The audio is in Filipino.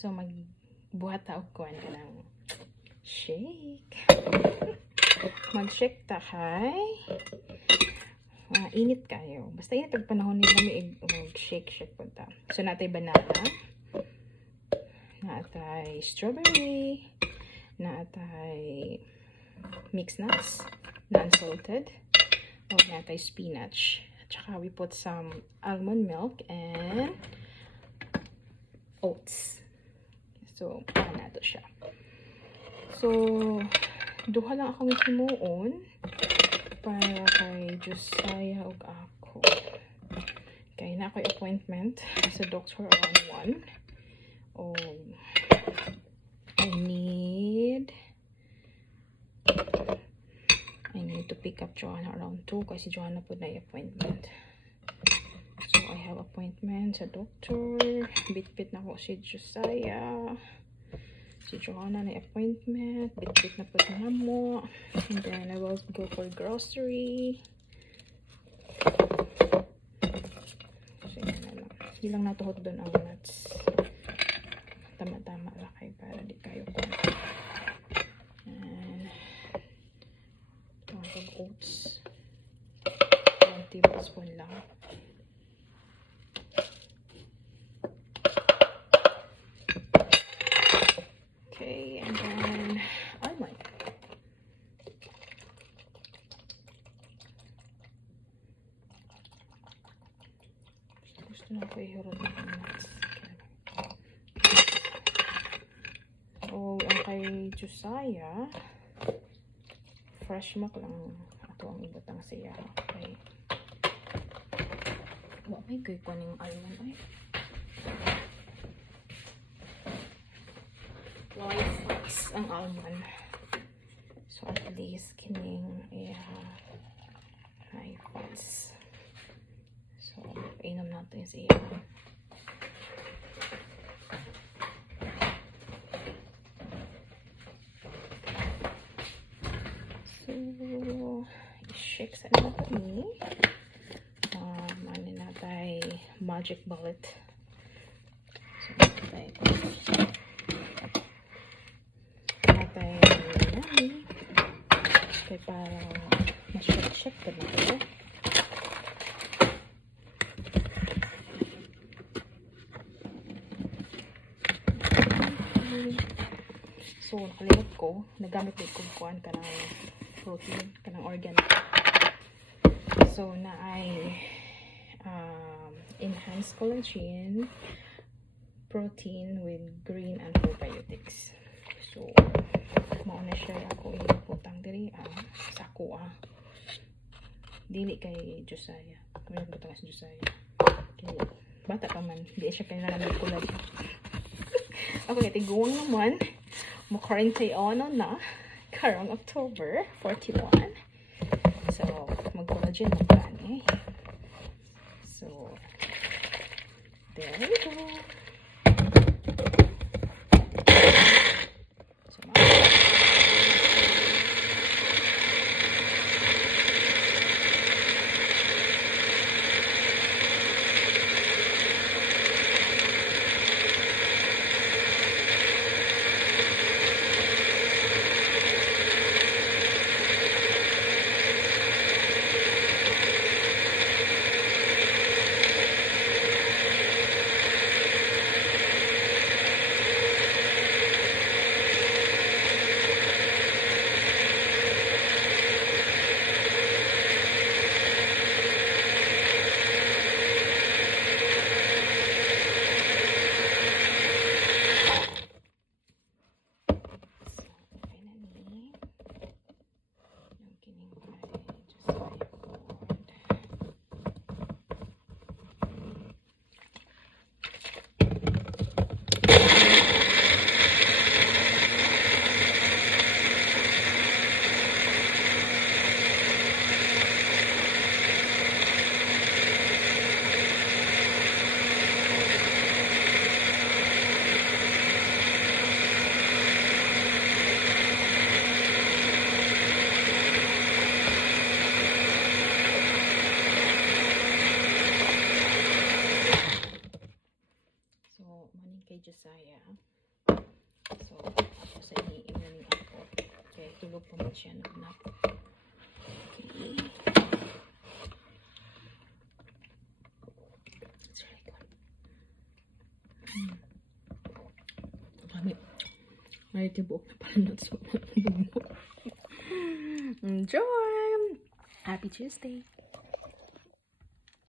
So, magbuhat ta og kuan ka ng shake. Mag-shake ta kay init kayo. Basta init ang panahon nila may shake po ta. So, natay banana. Natay strawberry. Natay mixed nuts. Non-salted. O natay spinach. At saka we put some almond milk and oats. So, na to siya. So, duha lang akong himuon para kay Josiah ug ako. Kaya na ako'y appointment sa doctor around 1. Oh, I need to pick up Joanna around 2 kasi Joanna po na appointment. So, I have appointment sa doctor. Bit-bit na ko si Josiah. Si Joanna na appointment. Bit-bit na po na mo. And then, I will go for grocery. So, yan na lang. Ilang natuhot doon ang nuts. Tama-tama lang kayo para di kayo po. And, ito oats. 1 tablespoon lang. Okay, and then almond. Gusto na ko ihurot ng nuts. So, ang kay Josiah, fresh milk lang ato ang ibutang siya. Okay. Wa may gay ko ning almond ay. Fix ang almond. So, at least kining high fats. So, painom natin siya. So, i-shake sa ano pa ni. Ano natin magic bullet. So, natin nami. Kaya parang ma-shake ka na ito. So, nakalimot ko. Nagamit ko kung kuhan ka ng protein, ka ng organic. So, na ay enhanced collagen, protein with green and probiotics. So, mauna siya ako iniputang diri sa ako dili kay Josiah. Kung butang si Josiah. Kaya, bata pa man. Di siya kaya nalang kulad. Okay, tiguang naman. Mo-41 na. Karong October 41. So, mag-collagen na plan eh. So, there we go. maning kay Josiah. So, ako sa iniim na ning ako. Kaya tulog pa man siya nag-nap. Okay. It's really good. Kami. May tibok na pala not so. Enjoy! Happy Tuesday!